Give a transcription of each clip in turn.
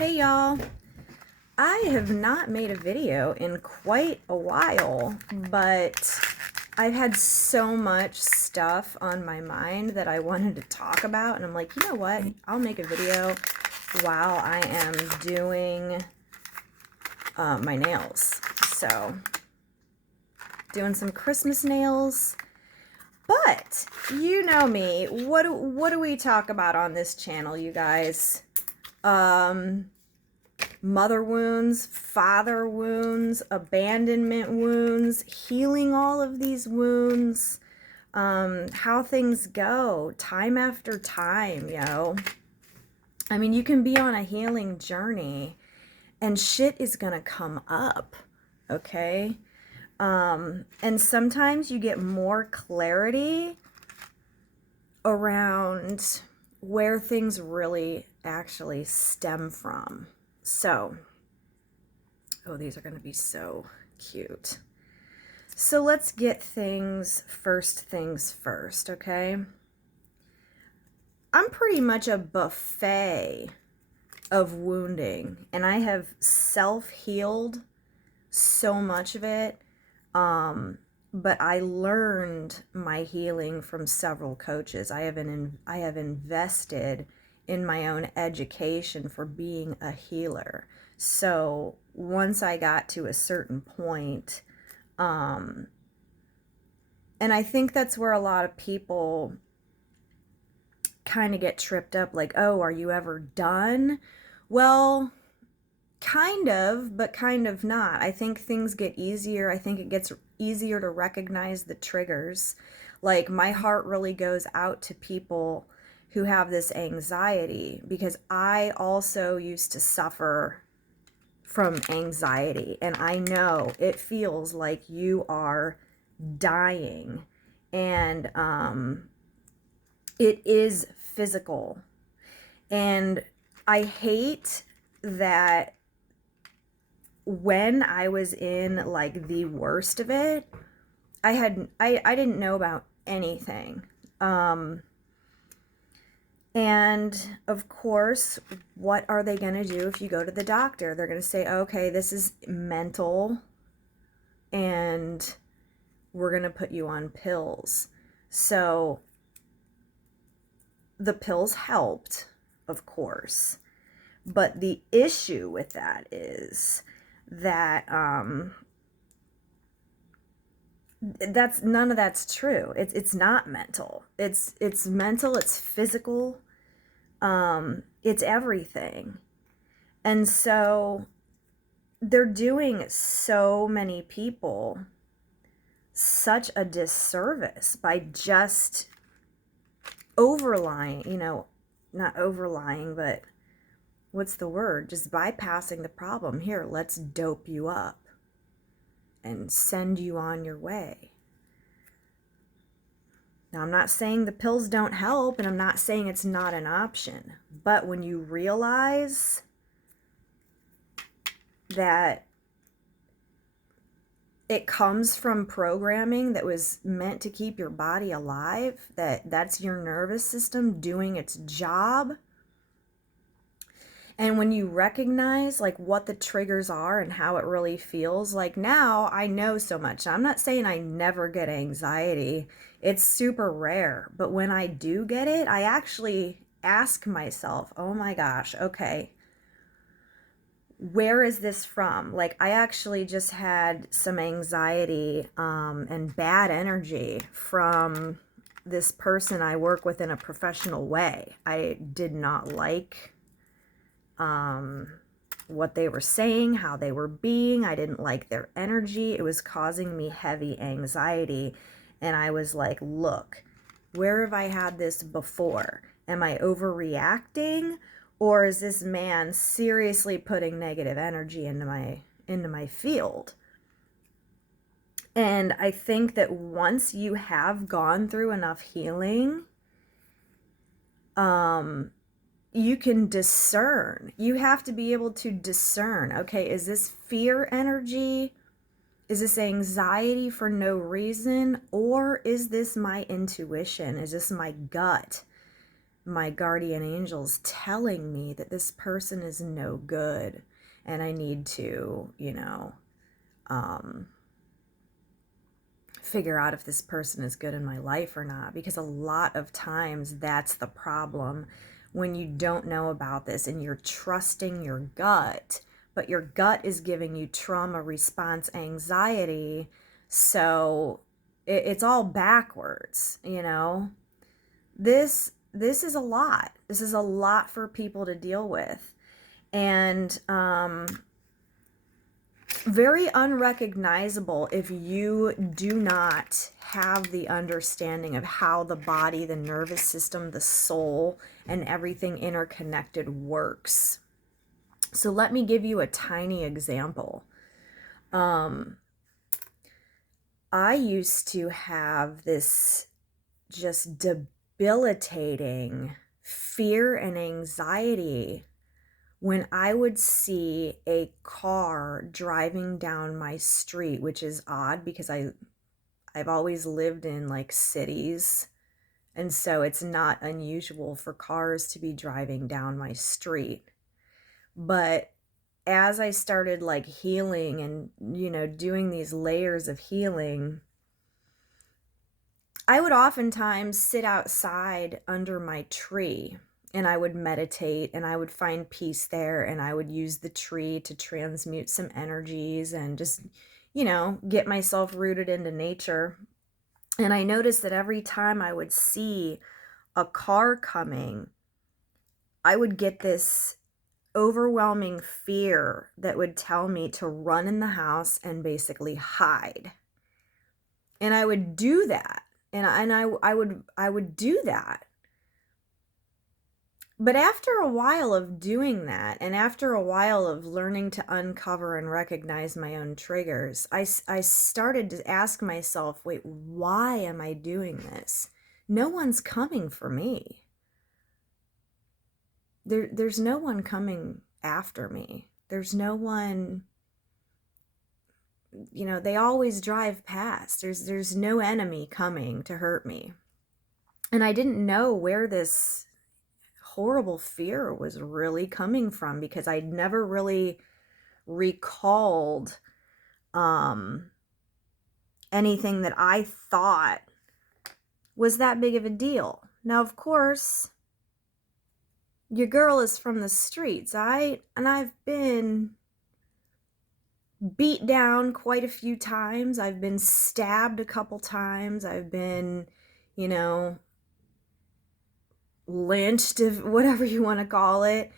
Hey y'all, I have not made a video in quite a while, but I've had so much stuff on my mind that I wanted to talk about, and I'm like, you know what? I'll make a video while I am doing my nails. So, doing some Christmas nails. But you know me. What do we talk about on this channel, you guys? Mother wounds, father wounds, abandonment wounds, healing all of these wounds, how things go time after time, I mean, you can be on a healing journey and shit is gonna come up, okay? And sometimes you get more clarity around where things really actually stem from. So, oh, these are going to be so cute. So let's get things first, okay? I'm pretty much a buffet of wounding, and I have self-healed so much of it. But I learned my healing from several coaches. I have invested in my own education for being a healer. So once I got to a certain point, and I think that's where a lot of people kind of get tripped up, like, oh, are you ever done? Well, kind of, but kind of not. I think things get easier. I think it gets easier to recognize the triggers. Like, my heart really goes out to people who have this anxiety, because I also used to suffer from anxiety, and I know it feels like you are dying, and it is physical. And I hate that when I was in like the worst of it, I didn't know about anything. And of course, what are they going to do if you go to the doctor? They're going to say, okay, this is mental, and we're going to put you on pills. So the pills helped, of course. But the issue with that is that that's none of that's true. It's not mental. It's mental, it's physical, it's everything. And so they're doing so many people such a disservice by just overlying, not overlying, but what's the word? Just bypassing the problem. Here, let's dope you up and send you on your way. Now, I'm not saying the pills don't help, and I'm not saying it's not an option. But when you realize that it comes from programming that was meant to keep your body alive, that's your nervous system doing its job, and when you recognize like what the triggers are and how it really feels, like now I know so much. I'm not saying I never get anxiety. It's super rare. But when I do get it, I actually ask myself, oh my gosh, okay, where is this from? Like, I actually just had some anxiety and bad energy from this person I work with in a professional way. I did not like what they were saying, how they were being. I didn't like their energy. It was causing me heavy anxiety. And I was like, look, where have I had this before? Am I overreacting? Or is this man seriously putting negative energy into my field? And I think that once you have gone through enough healing, you can discern. You have to be able to discern, okay, is this fear energy? Is this anxiety for no reason? Or is this my intuition? Is this my gut? my guardian angels telling me that this person is no good and I need to, figure out if this person is good in my life or not, because a lot of times that's the problem when you don't know about this and you're trusting your gut, but your gut is giving you trauma response anxiety, so it's all backwards. This is a lot. This is a lot for people to deal with, and very unrecognizable if you do not have the understanding of how the body, the nervous system, the soul, and everything interconnected works. So let me give you a tiny example. I used to have this just debilitating fear and anxiety when I would see a car driving down my street, which is odd because I've always lived in like cities, and so it's not unusual for cars to be driving down my street. But as I started like healing and doing these layers of healing, I would oftentimes sit outside under my tree and I would meditate and I would find peace there, and I would use the tree to transmute some energies and just, get myself rooted into nature. And I noticed that every time I would see a car coming, I would get this overwhelming fear that would tell me to run in the house and basically hide. And I would do that. And I would do that. But after a while of doing that, and after a while of learning to uncover and recognize my own triggers, I started to ask myself, wait, why am I doing this? No one's coming for me. There's no one coming after me. There's no one, they always drive past. There's no enemy coming to hurt me. And I didn't know where this horrible fear was really coming from, because I never really recalled anything that I thought was that big of a deal. Now, of course, your girl is from the streets. I've been beat down quite a few times. I've been stabbed a couple times. I've been, lynched, if whatever you want to call it.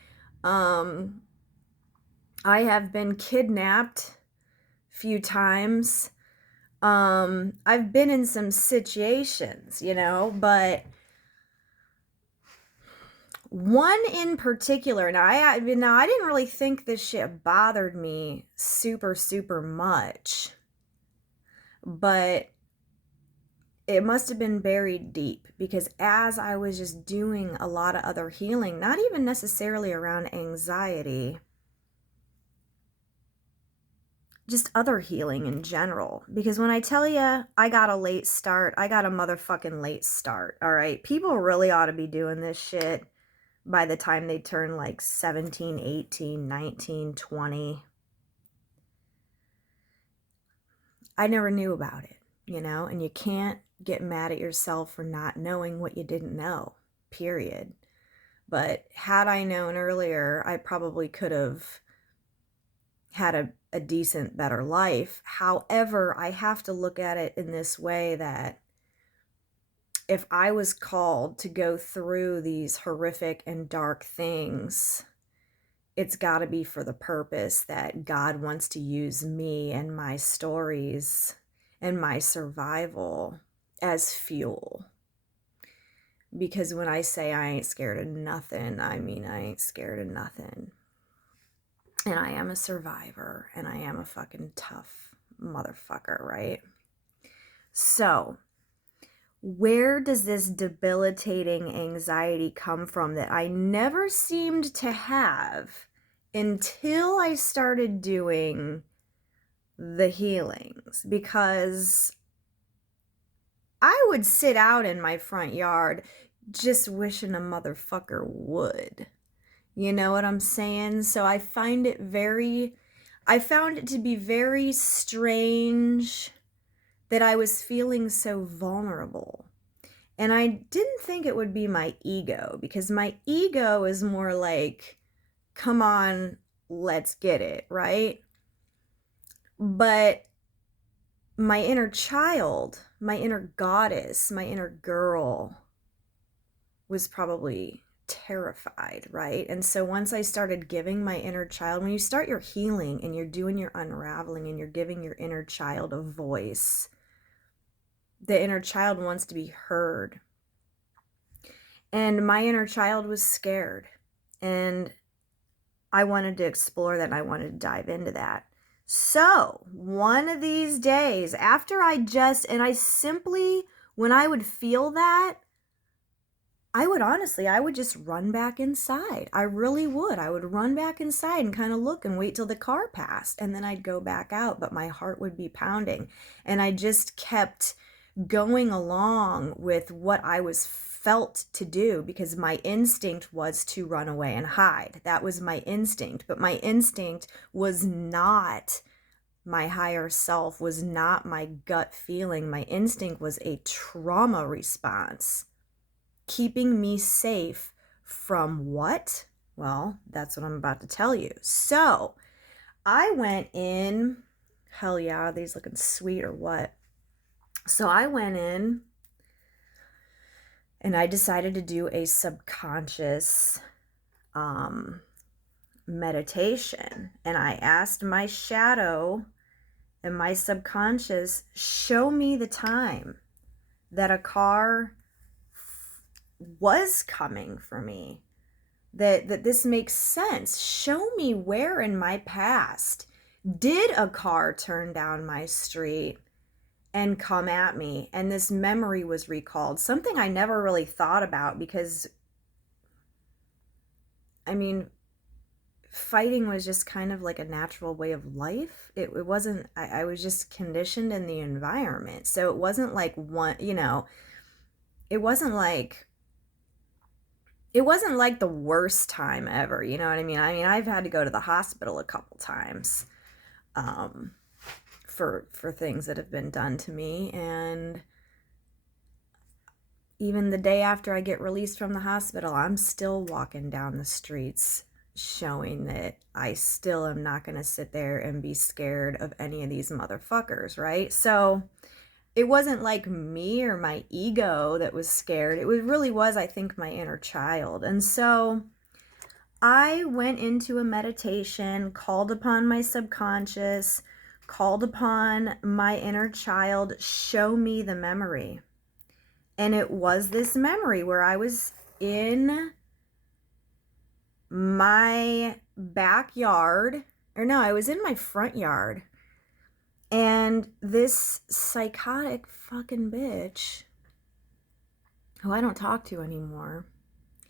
I have been kidnapped a few times. I've been in some situations, but one in particular, now I didn't really think this shit bothered me super, super much, but it must have been buried deep, because as I was just doing a lot of other healing, not even necessarily around anxiety, just other healing in general. Because when I tell you I got a late start, I got a motherfucking late start, all right? People really ought to be doing this shit by the time they turn like 17, 18, 19, 20. I never knew about it, and you can't get mad at yourself for not knowing what you didn't know, period. But had I known earlier, I probably could have had a decent, better life. However, I have to look at it in this way, that if I was called to go through these horrific and dark things, it's got to be for the purpose that God wants to use me and my stories and my survival as fuel. Because when I say I ain't scared of nothing, I mean I ain't scared of nothing. And I am a survivor, and I am a fucking tough motherfucker, right? So, where does this debilitating anxiety come from that I never seemed to have until I started doing the healings? Because I would sit out in my front yard. just wishing a motherfucker would. You know what I'm saying? So I found it to be very strange that I was feeling so vulnerable. And I didn't think it would be my ego, because my ego is more like, come on, let's get it, right? But my inner child, my inner goddess, my inner girl was probably terrified, right? And so once I started giving my inner child, when you start your healing and you're doing your unraveling and you're giving your inner child a voice, the inner child wants to be heard. And my inner child was scared. And I wanted to explore that, and I wanted to dive into that. So one of these days, after when I would feel that, I would just run back inside. I really would. I would run back inside and kind of look and wait till the car passed. And then I'd go back out, but my heart would be pounding. And I just kept going along with what I was felt to do, because my instinct was to run away and hide. That was my instinct. But my instinct was not my higher self, was not my gut feeling. My instinct was a trauma response, keeping me safe from what? Well, that's what I'm about to tell you. So I went in, hell yeah, are these looking sweet or what? So I went in and I decided to do a subconscious meditation. And I asked my shadow and my subconscious, show me the time that a car was coming for me, that this makes sense. Show me where in my past did a car turn down my street and come at me, and this memory was recalled. Something I never really thought about, because I mean, fighting was just kind of like a natural way of life. It wasn't, I was just conditioned in the environment. So it wasn't like it wasn't like the worst time ever, you know what I mean? I mean, I've had to go to the hospital a couple times for things that have been done to me. And even the day after I get released from the hospital, I'm still walking down the streets showing that I still am not going to sit there and be scared of any of these motherfuckers, right? So it wasn't like me or my ego that was scared. Really was, I think, my inner child. And so I went into a meditation, called upon my subconscious, called upon my inner child, show me the memory. And it was this memory where I was in my backyard, or no, I was in my front yard. And this psychotic fucking bitch, who I don't talk to anymore,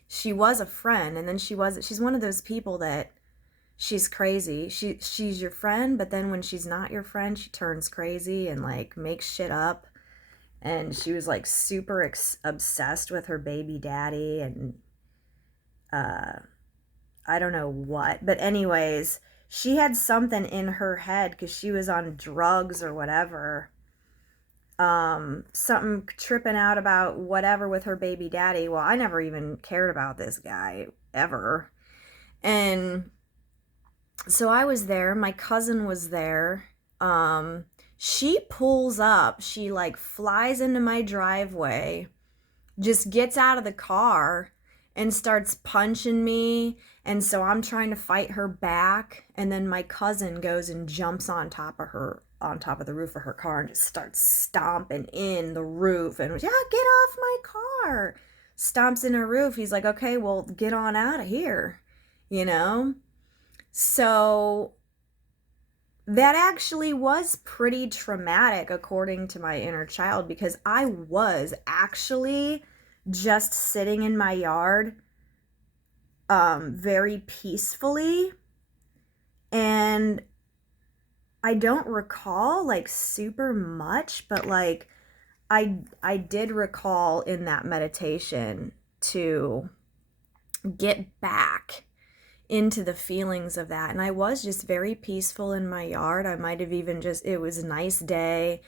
she was a friend, and then she's one of those people that she's crazy. She's your friend, but then when she's not your friend, she turns crazy and like makes shit up. And she was like super obsessed with her baby daddy, and I don't know what. But anyways, she had something in her head because she was on drugs or whatever. Something tripping out about whatever with her baby daddy. Well, I never even cared about this guy ever. And so I was there. My cousin was there. She pulls up. She like flies into my driveway, just gets out of the car and starts punching me. And so I'm trying to fight her back. And then my cousin goes and jumps on top of the roof of her car and just starts stomping in the roof. And yeah, get off my car. Stomps in her roof. He's like, okay, well, get on out of here, you know? So that actually was pretty traumatic, according to my inner child, because I was actually just sitting in my yard very peacefully, and I don't recall like super much, but like I did recall in that meditation to get back into the feelings of that. And I was just very peaceful in my yard. I might have even just, it was a nice day.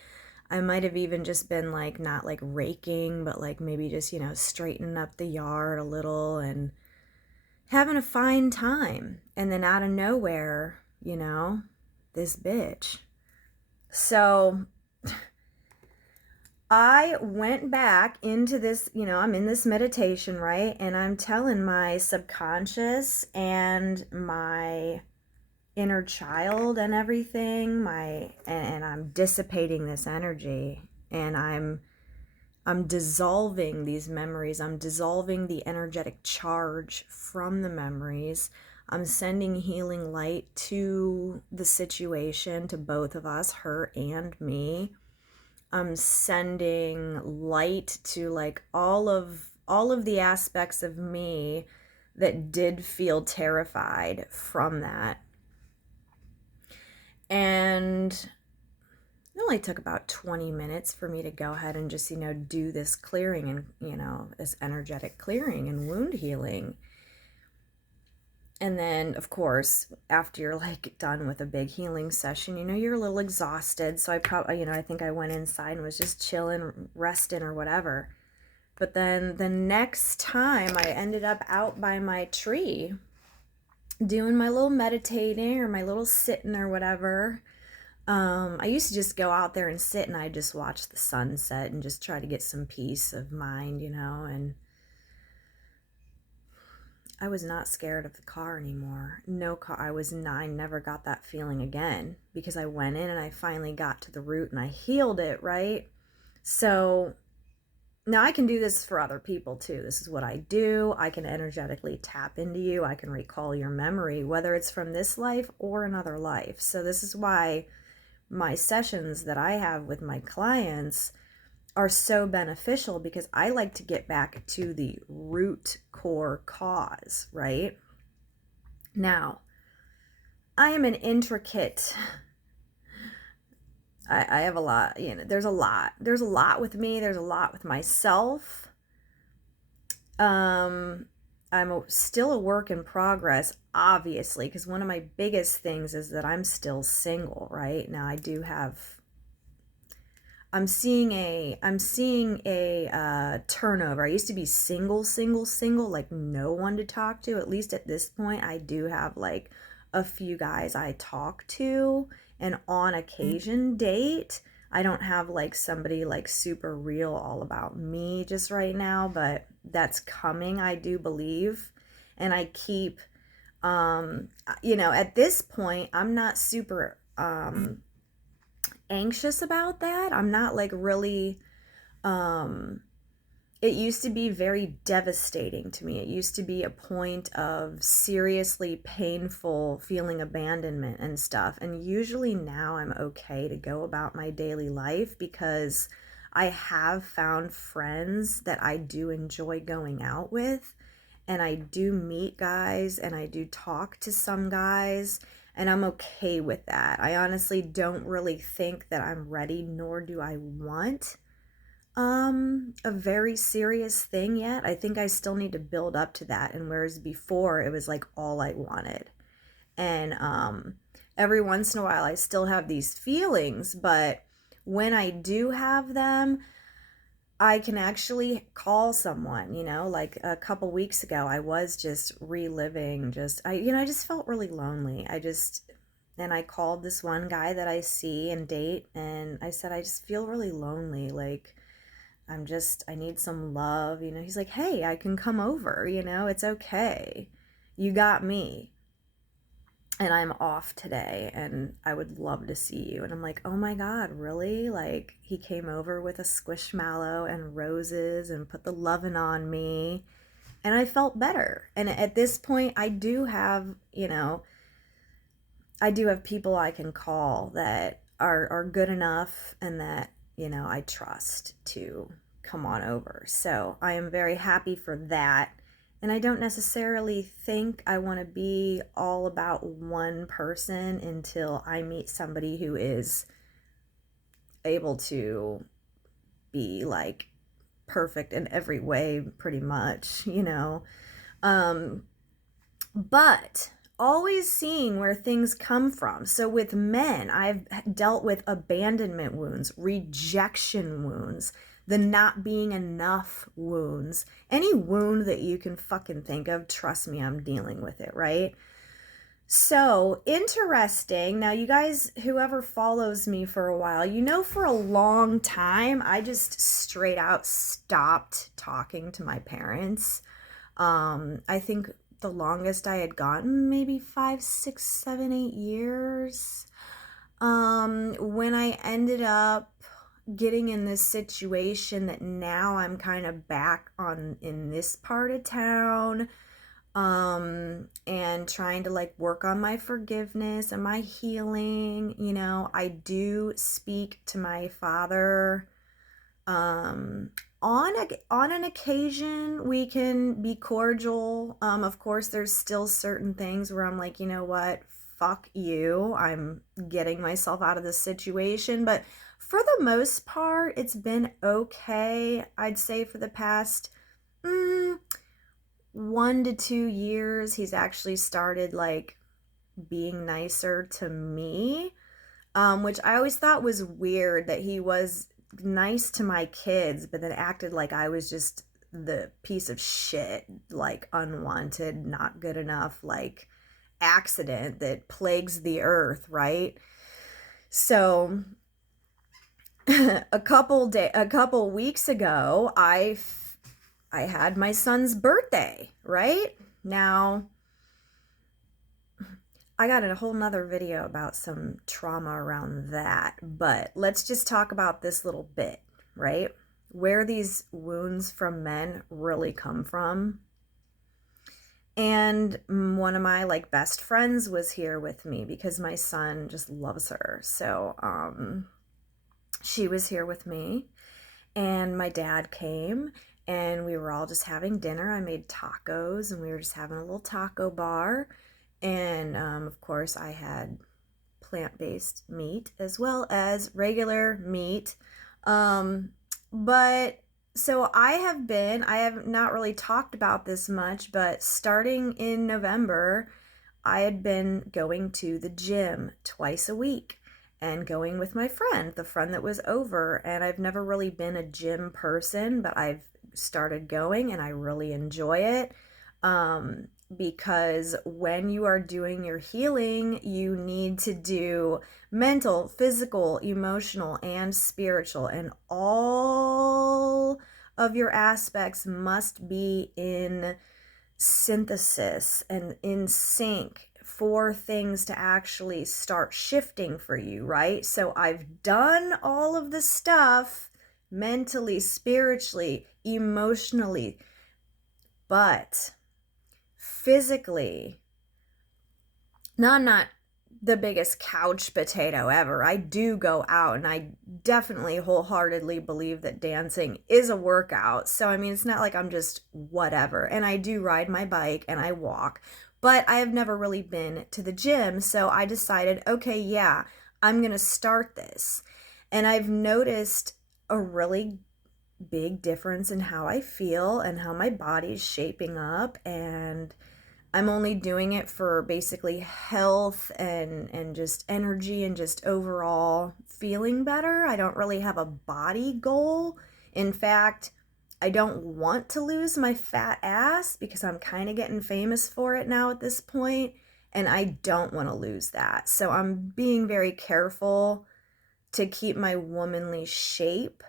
I might have even just been like, not like raking, but like maybe just, straightening up the yard a little and having a fine time. And then out of nowhere, this bitch. So I went back into this, I'm in this meditation, right? And I'm telling my subconscious and my inner child and everything, and I'm dissipating this energy, and I'm dissolving these memories. I'm dissolving the energetic charge from the memories. I'm sending healing light to the situation, to both of us, her and me. I'm sending light to like all of the aspects of me that did feel terrified from that. And it only took about 20 minutes for me to go ahead and just, do this clearing and, this energetic clearing and wound healing. And then, of course, after you're like done with a big healing session, you're a little exhausted. So I probably, I think I went inside and was just chilling, resting or whatever. But then the next time I ended up out by my tree doing my little meditating or my little sitting or whatever. I used to just go out there and sit and I just watch the sunset and just try to get some peace of mind, and I was not scared of the car anymore. No car. I never got that feeling again because I went in and I finally got to the root and I healed it, right? So now I can do this for other people too. This is what I do. I can energetically tap into you. I can recall your memory, whether it's from this life or another life. So this is why my sessions that I have with my clients are so beneficial, because I like to get back to the root core cause, right? Now, I am an intricate, I have a lot, there's a lot with me. There's a lot with myself. I'm still a work in progress, obviously, because one of my biggest things is that I'm still single, right? Now I do have, I'm seeing a turnover. I used to be single, like no one to talk to. At least at this point, I do have like a few guys I talk to and on occasion date. I don't have like somebody like super real all about me just right now, but that's coming, I do believe. And I keep, at this point, I'm not super, anxious about that. I'm not like really, it used to be very devastating to me. It used to be a point of seriously painful feeling abandonment and stuff. And usually now I'm okay to go about my daily life because I have found friends that I do enjoy going out with. And I do meet guys and I do talk to some guys. And I'm okay with that. I honestly don't really think that I'm ready, nor do I want a very serious thing yet. I think I still need to build up to that. And whereas before it was like all I wanted. And every once in a while I still have these feelings, but when I do have them, I can actually call someone, like a couple weeks ago, I was just reliving I just felt really lonely. And I called this one guy that I see and date, and I said, I just feel really lonely. Like, I need some love. He's like, hey, I can come over, it's okay. You got me. And I'm off today and I would love to see you. And I'm like, oh my God, really? Like, he came over with a squishmallow and roses and put the lovin' on me. And I felt better. And at this point, I do have people I can call that are good enough and that, I trust to come on over. So I am very happy for that. And I don't necessarily think I want to be all about one person until I meet somebody who is able to be like perfect in every way, pretty much, you know. But always seeing where things come from. So with men, I've dealt with abandonment wounds, rejection wounds, the not being enough wounds. Any wound that you can fucking think of, trust me, I'm dealing with it, right? So interesting. Now, you guys, whoever follows me for a while, you know, for a long time, I just straight out stopped talking to my parents. I think the longest I had gotten, maybe 5, 6, 7, 8 years. When I ended up getting in this situation that now I'm kind of back on in this part of town, and trying to like work on my forgiveness and my healing. You know, I do speak to my father on an occasion. We can be cordial. Of course there's still certain things where I'm like, you know what, fuck you, I'm getting myself out of this situation. But for the most part, it's been okay. I'd say for the past 1 to 2 years, he's actually started like being nicer to me, which I always thought was weird, that he was nice to my kids, but then acted like I was just the piece of shit, like unwanted, not good enough, like accident that plagues the earth, right? So a couple weeks ago, I had my son's birthday, right? Now, I got a whole nother video about some trauma around that, but let's just talk about this little bit, right? Where these wounds from men really come from. And one of my like best friends was here with me because my son just loves her. So she was here with me, and my dad came, and we were all just having dinner. I made tacos, and we were just having a little taco bar. And of course, I had plant-based meat as well as regular meat. But so I have not really talked about this much, but starting in November, I had been going to the gym twice a week and going with my friend, the friend that was over. And I've never really been a gym person, but I've started going and I really enjoy it. Because when you are doing your healing, you need to do mental, physical, emotional, and spiritual, and all of your aspects must be in synthesis and in sync for things to actually start shifting for you, right? So I've done all of the stuff mentally, spiritually, emotionally, but physically, now I'm not the biggest couch potato ever. I do go out, and I definitely wholeheartedly believe that dancing is a workout. So I mean, it's not like I'm just whatever. And I do ride my bike and I walk, but I have never really been to the gym. So I decided, okay, yeah, I'm gonna start this. And I've noticed a really big difference in how I feel and how my body's shaping up. And I'm only doing it for basically health and just energy and just overall feeling better. I don't really have a body goal. In fact, I don't want to lose my fat ass because I'm kind of getting famous for it now at this point, and I don't want to lose that. So I'm being very careful to keep my womanly shape,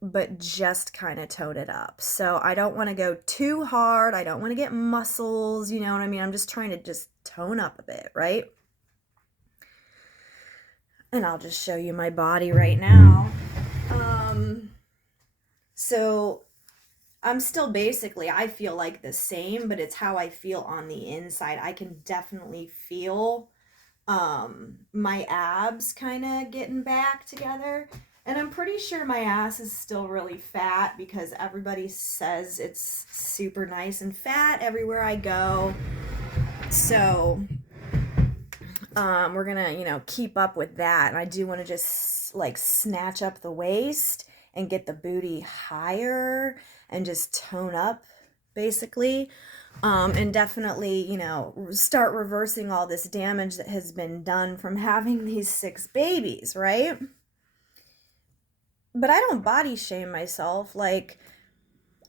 but just kind of tone it up. So I don't want to go too hard. I don't want to get muscles, you know what I mean? I'm just trying to just tone up a bit, right? And I'll just show you my body right now. So I'm still basically, I feel like the same, but it's how I feel on the inside. I can definitely feel my abs kind of getting back together. And I'm pretty sure my ass is still really fat because everybody says it's super nice and fat everywhere I go. So we're gonna, keep up with that. And I do want to just like snatch up the waist and get the booty higher and just tone up, basically. And definitely, start reversing all this damage that has been done from having these 6 babies, right? But I don't body shame myself. Like,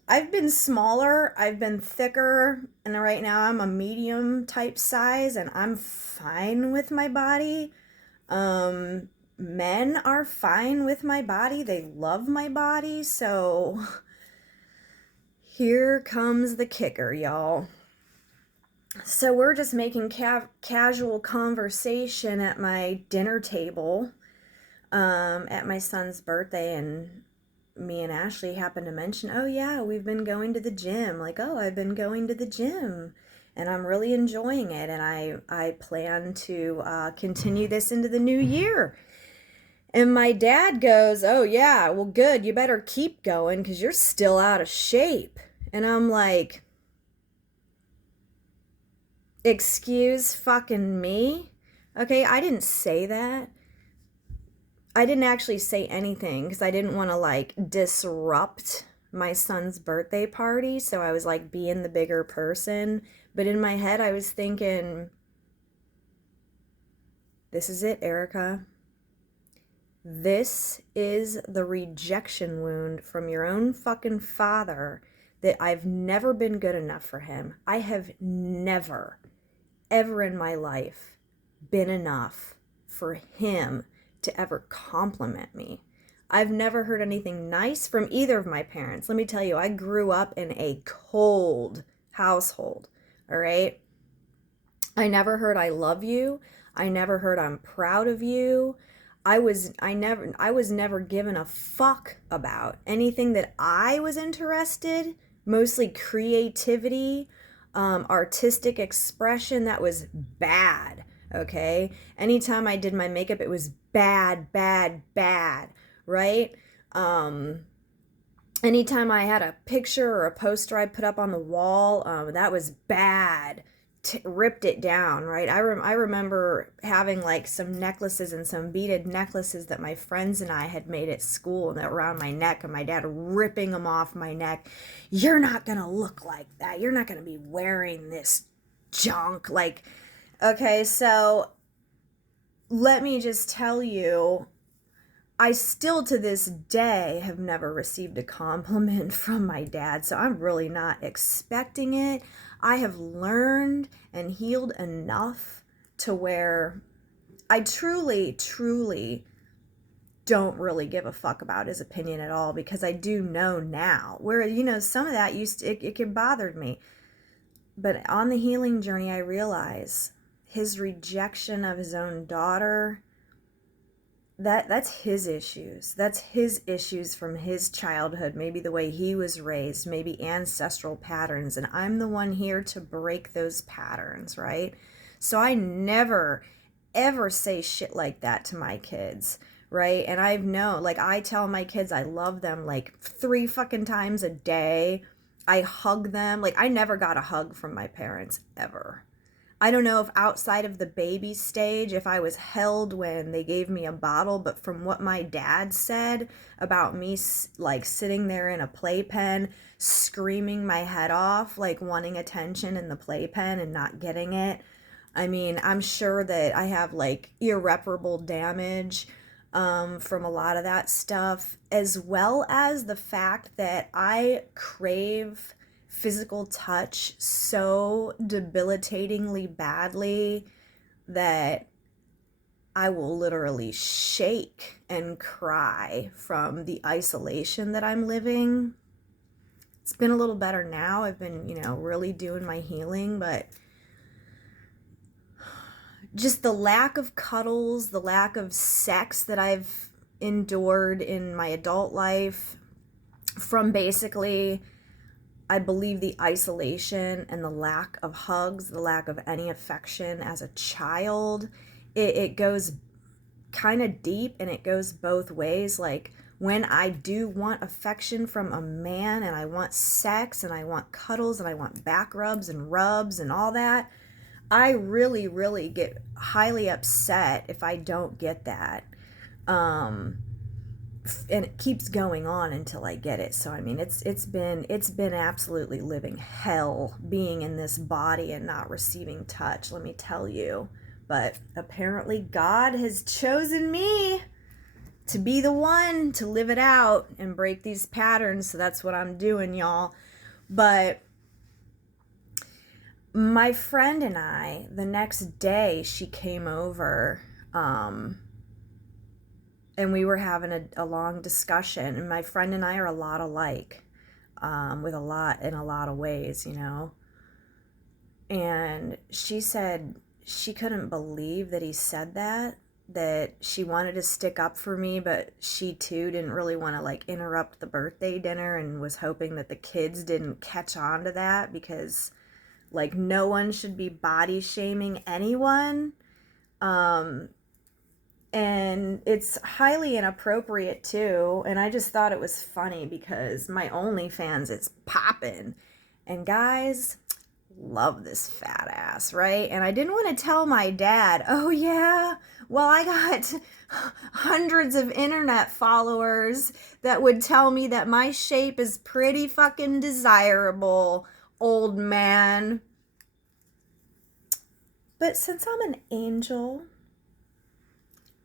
I've been smaller, I've been thicker, and right now I'm a medium type size, and I'm fine with my body. Men are fine with my body. They love my body. So here comes the kicker, y'all. So we're just making casual conversation at my dinner table at my son's birthday, and me and Ashley happened to mention, oh yeah, we've been going to the gym. Like, oh, I've been going to the gym and I'm really enjoying it, and I plan to continue this into the new year. And my dad goes, oh yeah, well good, you better keep going because you're still out of shape. And I'm like, excuse fucking me? Okay, I didn't say that. I didn't actually say anything because I didn't want to like disrupt my son's birthday party. So I was like being the bigger person. But in my head, I was thinking, this is it, Erica. This is the rejection wound from your own fucking father, that I've never been good enough for him. I have never, ever in my life been enough for him to ever compliment me. I've never heard anything nice from either of my parents. Let me tell you, I grew up in a cold household, all right? I never heard I love you. I never heard I'm proud of you. I was never given a fuck about anything that I was interested, mostly creativity, artistic expression. That was bad. Okay, anytime I did my makeup, it was bad, bad, bad, right? Anytime I had a picture or a poster I put up on the wall, that was bad. Ripped it down, right? I remember having like some necklaces and some beaded necklaces that my friends and I had made at school that were around my neck, and my dad ripping them off my neck. You're not gonna look like that. You're not gonna be wearing this junk. Like, okay, so let me just tell you, I still to this day have never received a compliment from my dad, so I'm really not expecting it. I have learned and healed enough to where I truly, truly don't really give a fuck about his opinion at all, because I do know now where, some of that it bothered me. But on the healing journey, I realize his rejection of his own daughter, that's his issues. That's his issues from his childhood, maybe the way he was raised, maybe ancestral patterns, and I'm the one here to break those patterns, right? So I never ever say shit like that to my kids, right? And I tell my kids I love them like 3 fucking times a day. I hug them. Like, I never got a hug from my parents ever. I don't know if outside of the baby stage, if I was held when they gave me a bottle, but from what my dad said about me, like sitting there in a playpen, screaming my head off, like wanting attention in the playpen and not getting it. I mean, I'm sure that I have like irreparable damage from a lot of that stuff, as well as the fact that I crave physical touch so debilitatingly badly that I will literally shake and cry from the isolation that I'm living. It's been a little better now. I've been, really doing my healing, but just the lack of cuddles, the lack of sex that I've endured in my adult life, from basically, I believe, the isolation and the lack of hugs, the lack of any affection as a child, it goes kind of deep, and it goes both ways. Like, when I do want affection from a man, and I want sex, and I want cuddles, and I want back rubs and all that, I really, really get highly upset if I don't get that. and it keeps going on until I get it. So I mean, it's been absolutely living hell being in this body and not receiving touch, let me tell you. But apparently God has chosen me to be the one to live it out and break these patterns. So that's what I'm doing, y'all. But my friend and I, the next day, she came over, and we were having a long discussion. And my friend and I are a lot alike, with a lot in a lot of ways, you know. And she said she couldn't believe that he said that she wanted to stick up for me, but she too didn't really want to like interrupt the birthday dinner and was hoping that the kids didn't catch on to that, because like no one should be body shaming anyone. And it's highly inappropriate too. And I just thought it was funny because my OnlyFans is popping. And guys, love this fat ass, right? And I didn't want to tell my dad, oh yeah, well, I got hundreds of internet followers that would tell me that my shape is pretty fucking desirable, old man. But since I'm an angel,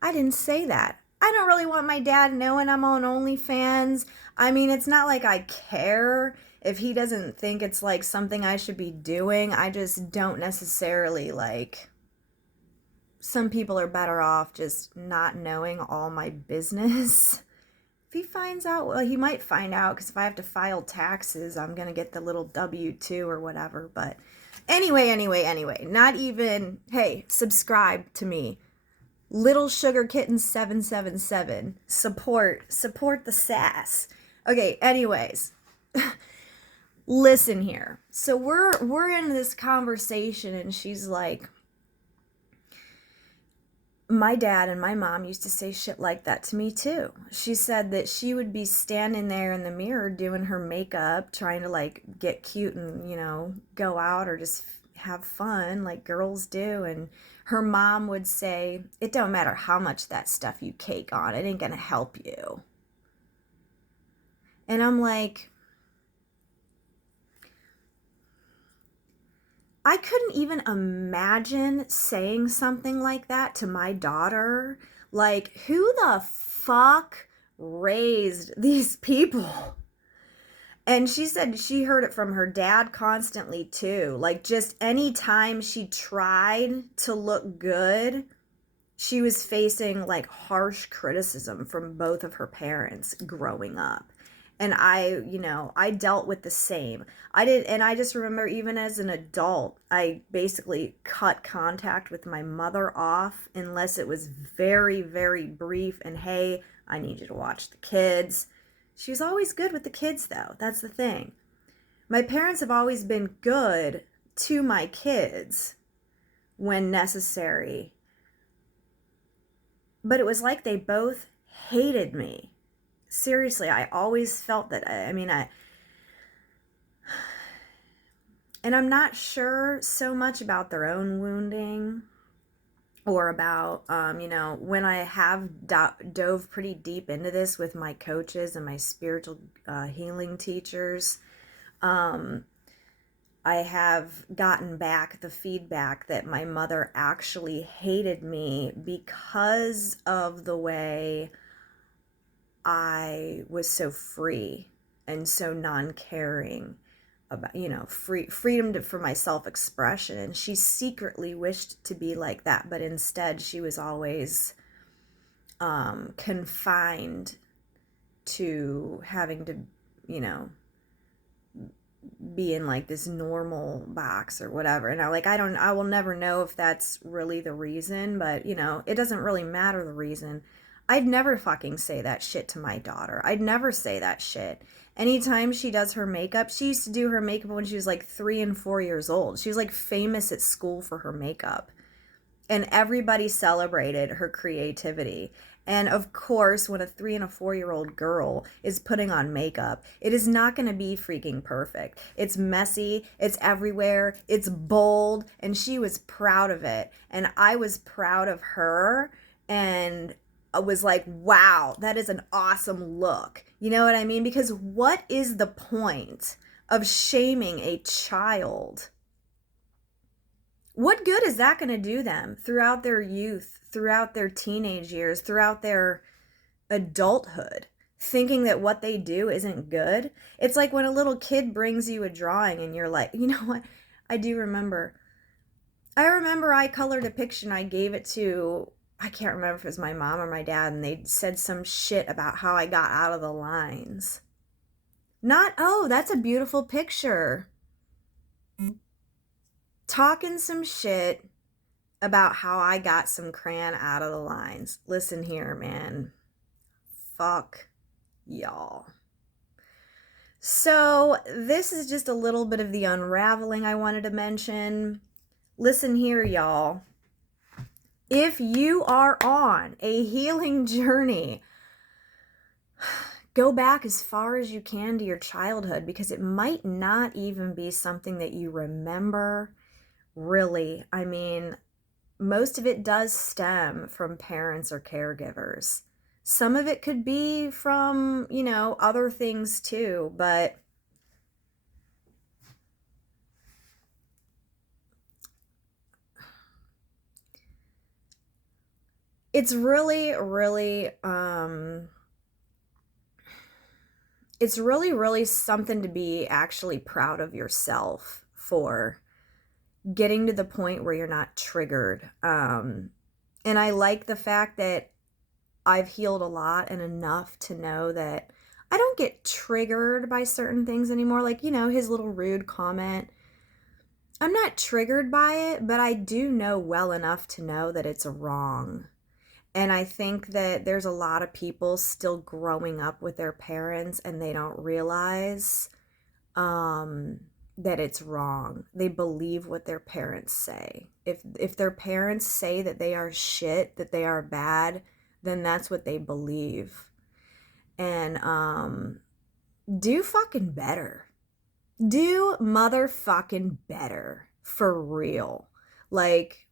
I didn't say that. I don't really want my dad knowing I'm on OnlyFans. I mean, it's not like I care if he doesn't think it's like something I should be doing. I just don't necessarily like. Some people are better off just not knowing all my business. If he finds out, well, he might find out, because if I have to file taxes, I'm going to get the little W-2 or whatever. But anyway, not even, hey, subscribe to me. Little Sugar Kitten 777. Support the sass. Okay, anyways. Listen here. So we're in this conversation and she's like, my dad and my mom used to say shit like that to me too. She said that she would be standing there in the mirror doing her makeup, trying to like get cute and, you know, go out or just have fun like girls do, and her mom would say, it don't matter how much that stuff you cake on, it ain't gonna help you. And I'm like, I couldn't even imagine saying something like that to my daughter. Like, who the fuck raised these people? And she said she heard it from her dad constantly too. Like, just any time she tried to look good, she was facing like harsh criticism from both of her parents growing up. And I dealt with the same. And I just remember even as an adult, I basically cut contact with my mother off unless it was very, very brief. And hey, I need you to watch the kids. She was always good with the kids though. That's the thing. My parents have always been good to my kids when necessary. But it was like they both hated me. Seriously, I always felt that. And I'm not sure so much about their own wounding or about, when I have dove pretty deep into this with my coaches and my spiritual healing teachers, I have gotten back the feedback that my mother actually hated me because of the way I was so free and so non-caring about, freedom for my self-expression. And she secretly wished to be like that, but instead she was always confined to having to, be in like this normal box or whatever. And I will never know if that's really the reason, but it doesn't really matter the reason. I'd never fucking say that shit to my daughter. I'd never say that shit. Anytime she does her makeup, she used to do her makeup when she was like 3 and 4 years old. She was like famous at school for her makeup. And everybody celebrated her creativity. And of course, when a 3 and a 4-year-old girl is putting on makeup, it is not going to be freaking perfect. It's messy, it's everywhere, it's bold, and she was proud of it. And I was proud of her. And was like, wow, that is an awesome look. You know what I mean? Because what is the point of shaming a child? What good is that going to do them throughout their youth, throughout their teenage years, throughout their adulthood, thinking that what they do isn't good? It's like when a little kid brings you a drawing and you're like, you know what? I remember I colored a picture and I gave it to, I can't remember if it was my mom or my dad, and they said some shit about how I got out of the lines. Not, oh, that's a beautiful picture. Talking some shit about how I got some crayon out of the lines. Listen here, man. Fuck y'all. So this is just a little bit of the unraveling I wanted to mention. Listen here, y'all. If you are on a healing journey, go back as far as you can to your childhood, because it might not even be something that you remember. Really, I mean, most of it does stem from parents or caregivers. Some of it could be from, you know, other things too, but it's really, really, it's really, really something to be actually proud of yourself for getting to the point where you're not triggered. And I like the fact that I've healed a lot and enough to know that I don't get triggered by certain things anymore. Like, you know, his little rude comment. I'm not triggered by it, but I do know well enough to know that it's wrong. And I think that there's a lot of people still growing up with their parents and they don't realize that it's wrong. They believe what their parents say. If their parents say that they are shit, that they are bad, then that's what they believe. And do fucking better. Do motherfucking better. For real. Like,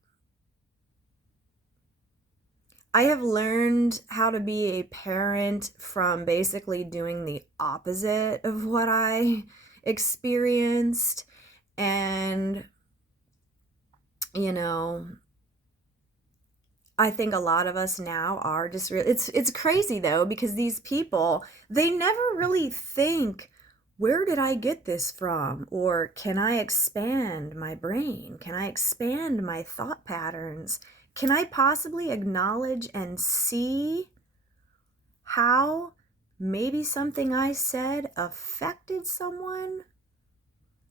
I have learned how to be a parent from basically doing the opposite of what I experienced. And, you know, I think a lot of us now are just it's crazy though, because these people, they never really think, where did I get this from? Or can I expand my brain? Can I expand my thought patterns? Can I possibly acknowledge and see how maybe something I said affected someone?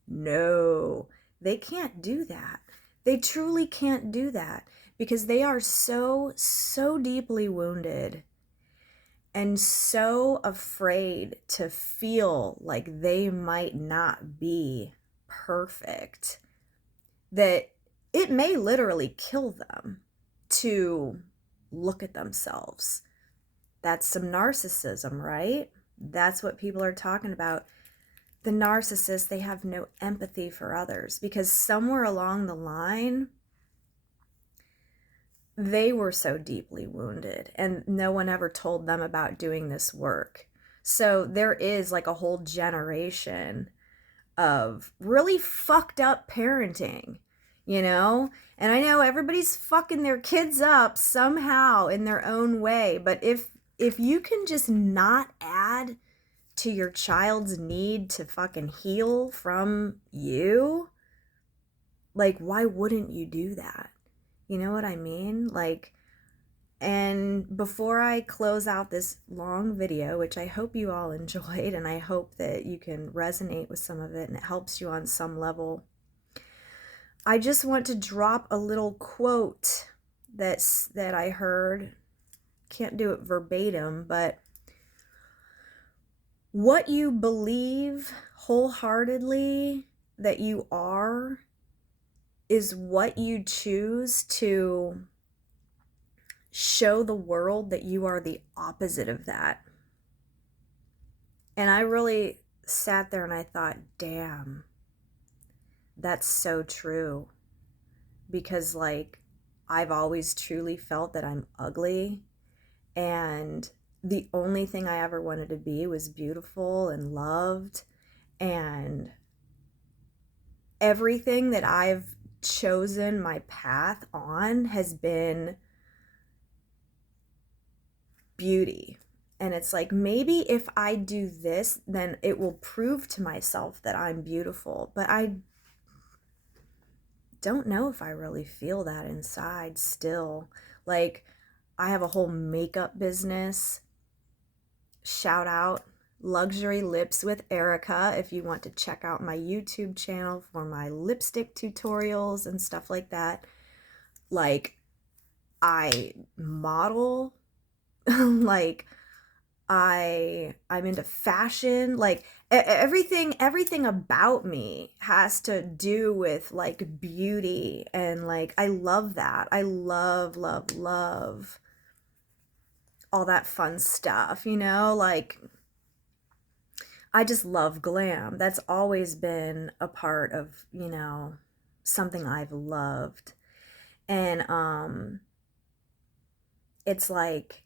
No, they can't do that. They truly can't do that, because they are so, so deeply wounded and so afraid to feel like they might not be perfect that it may literally kill them to look at themselves. That's some narcissism, right? That's what people are talking about. The narcissists, they have no empathy for others, because somewhere along the line, they were so deeply wounded and no one ever told them about doing this work. So there is like a whole generation of really fucked up parenting, you know? And I know everybody's fucking their kids up somehow in their own way, but if you can just not add to your child's need to fucking heal from you, like, why wouldn't you do that? You know what I mean? Like, and before I close out this long video, which I hope you all enjoyed, and I hope that you can resonate with some of it and it helps you on some level, I just want to drop a little quote that I heard. Can't do it verbatim, but what you believe wholeheartedly that you are is what you choose to show the world that you are the opposite of that. And I really sat there and I thought, damn, that's so true. Because, like, I've always truly felt that I'm ugly And the only thing I ever wanted to be was beautiful and loved. And everything that I've chosen my path on has been beauty. And it's like, maybe if I do this, then it will prove to myself that I'm beautiful. But I don't know if I really feel that inside still. Like, I have a whole makeup business. Shout out Luxury Lips with Erica if you want to check out my YouTube channel for my lipstick tutorials and stuff like that. Like, I model, like I'm into fashion, like everything about me has to do with like beauty, and like I love that. I love all that fun stuff, you know? Like I just love glam. That's always been a part of, you know, something I've loved. And it's like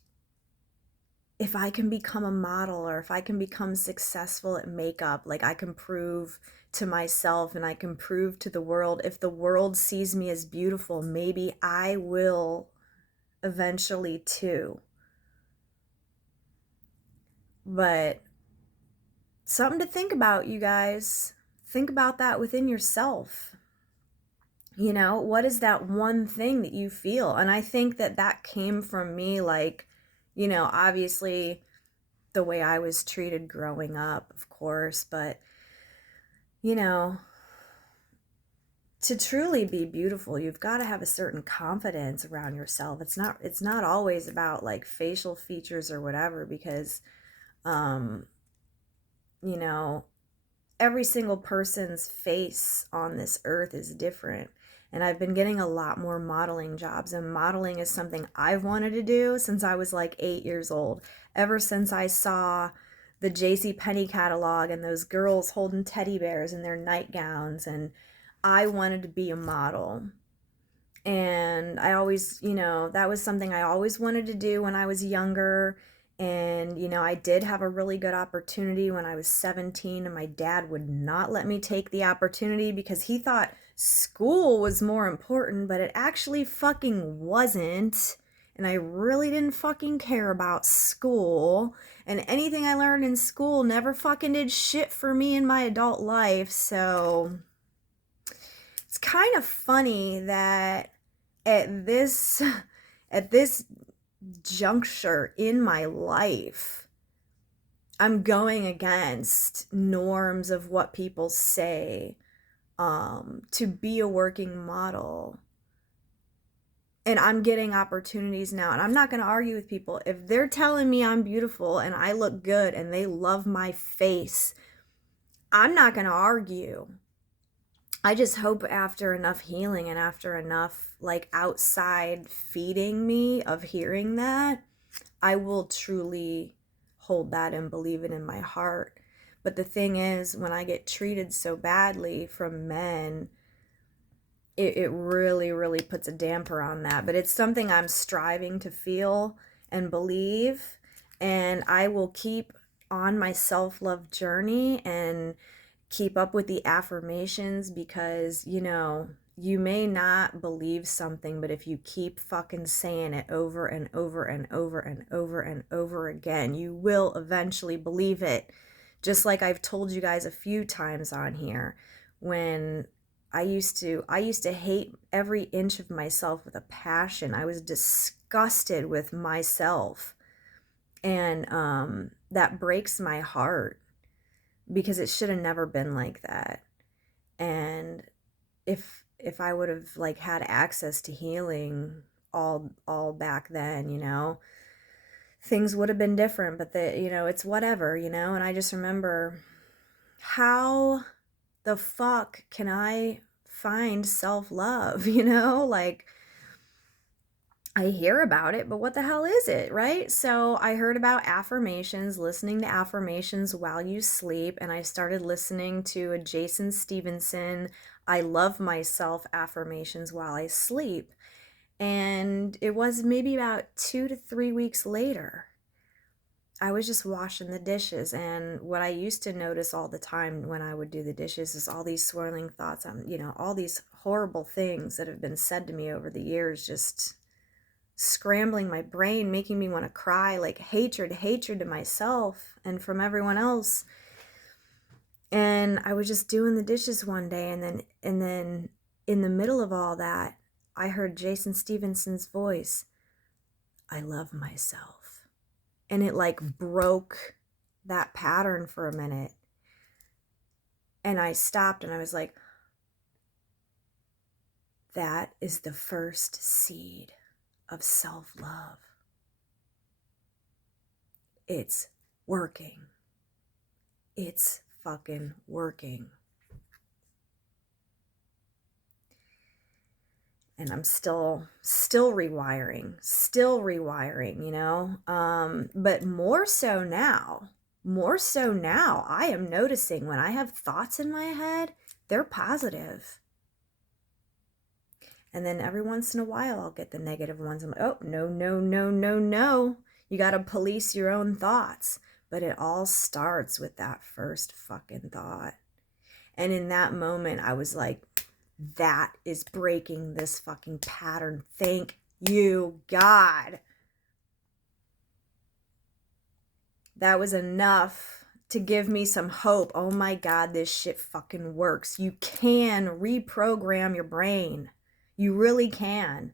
if I can become a model or if I can become successful at makeup, like I can prove to myself and I can prove to the world, if the world sees me as beautiful, maybe I will eventually too. But something to think about, you guys. Think about that within yourself. You know, what is that one thing that you feel? And I think that that came from me, like, you know, obviously the way I was treated growing up, of course, but, you know, to truly be beautiful, you've got to have a certain confidence around yourself. It's not always about like facial features or whatever, because, um, you know, every single person's face on this earth is different. And I've been getting a lot more modeling jobs, and modeling is something I've wanted to do since I was like 8 years old. Ever since I saw the JCPenney catalog and those girls holding teddy bears in their nightgowns, and I wanted to be a model. And I always, you know, that was something I always wanted to do when I was younger. And, you know, I did have a really good opportunity when I was 17, and my dad would not let me take the opportunity because he thought school was more important, but it actually fucking wasn't. And I really didn't fucking care about school. And anything I learned in school never fucking did shit for me in my adult life. So it's kind of funny that at this at this juncture in my life, I'm going against norms of what people say, to be a working model. And I'm getting opportunities now. And I'm not going to argue with people. If they're telling me I'm beautiful and I look good and they love my face, I'm not going to argue. I just hope after enough healing and after enough like outside feeding me of hearing that, I will truly hold that and believe it in my heart. But the thing is, when I get treated so badly from men, it really puts a damper on that. But it's something I'm striving to feel and believe. And I will keep on my self-love journey and keep up with the affirmations, because, you know, you may not believe something, but if you keep fucking saying it over and over and over and over and over again, you will eventually believe it. Just like I've told you guys a few times on here, when I used to hate every inch of myself with a passion. I was disgusted with myself. And that breaks my heart, because it should have never been like that. And if I would have like had access to healing all back then, you know, things would have been different. But the, you know, it's whatever, you know. And I just remember, how the fuck can I find self-love, you know? Like, I hear about it, but what the hell is it, right? So I heard about affirmations, listening to affirmations while you sleep, and I started listening to a Jason Stevenson, I love myself affirmations while I sleep. And it was maybe about 2 to 3 weeks later, I was just washing the dishes. And what I used to notice all the time when I would do the dishes is all these swirling thoughts on, all these horrible things that have been said to me over the years, just scrambling my brain, making me want to cry, like hatred to myself and from everyone else. And I was just doing the dishes one day, and then in the middle of all that, I heard Jason Stevenson's voice. I love myself. And it like broke that pattern for a minute. And I stopped and I was like, that is the first seed of self-love. It's working. It's fucking working. And I'm still rewiring, but more so now, I am noticing when I have thoughts in my head, they're positive. And then every once in a while, I'll get the negative ones. I'm like, oh, no. You got to police your own thoughts. But it all starts with that first fucking thought. And in that moment, I was like, that is breaking this fucking pattern. Thank you, God. That was enough to give me some hope. Oh my God, this shit fucking works. You can reprogram your brain. You really can.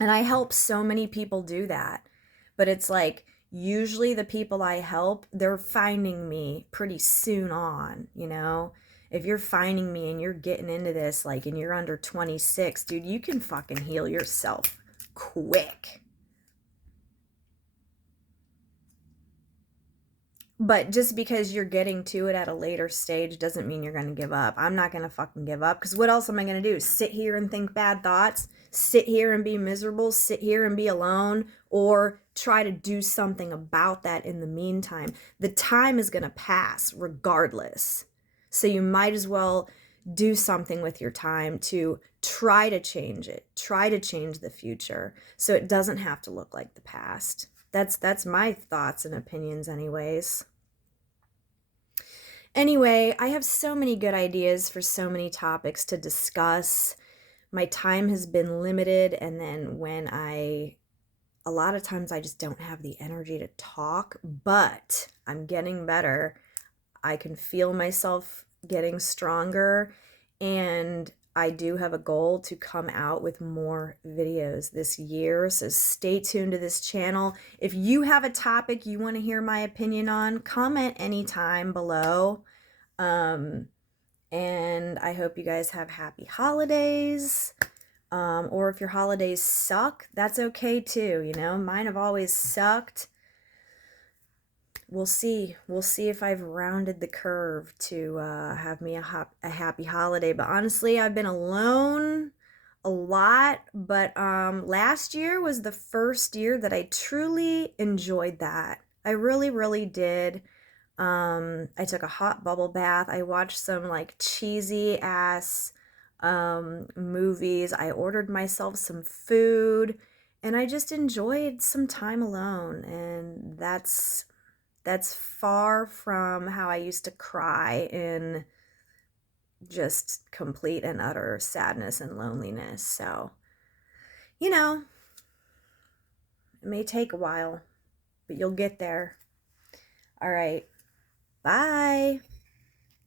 And I help so many people do that. But it's like, usually the people I help, they're finding me pretty soon on, If you're finding me and you're getting into this, like, and you're under 26, dude, you can fucking heal yourself quick. But just because you're getting to it at a later stage doesn't mean you're going to give up. I'm not going to fucking give up, because what else am I going to do? Sit here and think bad thoughts? Sit here and be miserable? Sit here and be alone? Or try to do something about that in the meantime? The time is going to pass regardless. So you might as well do something with your time to try to change it. Try to change the future so it doesn't have to look like the past. That's my thoughts and opinions anyways. Anyway, I have so many good ideas for so many topics to discuss. My time has been limited, and then a lot of times I just don't have the energy to talk, but I'm getting better. I can feel myself getting stronger, and I do have a goal to come out with more videos this year, so stay tuned to this channel. If you have a topic you want to hear my opinion on, comment anytime below. And I hope you guys have happy holidays. Or if your holidays suck, that's okay too, Mine have always sucked. We'll see if I've rounded the curve to have me a happy holiday. But honestly, I've been alone a lot, but last year was the first year that I truly enjoyed that. I really did. I took a hot bubble bath. I watched some like cheesy ass movies. I ordered myself some food, and I just enjoyed some time alone. And that's far from how I used to cry in just complete and utter sadness and loneliness. So, it may take a while, but you'll get there. All right. Bye.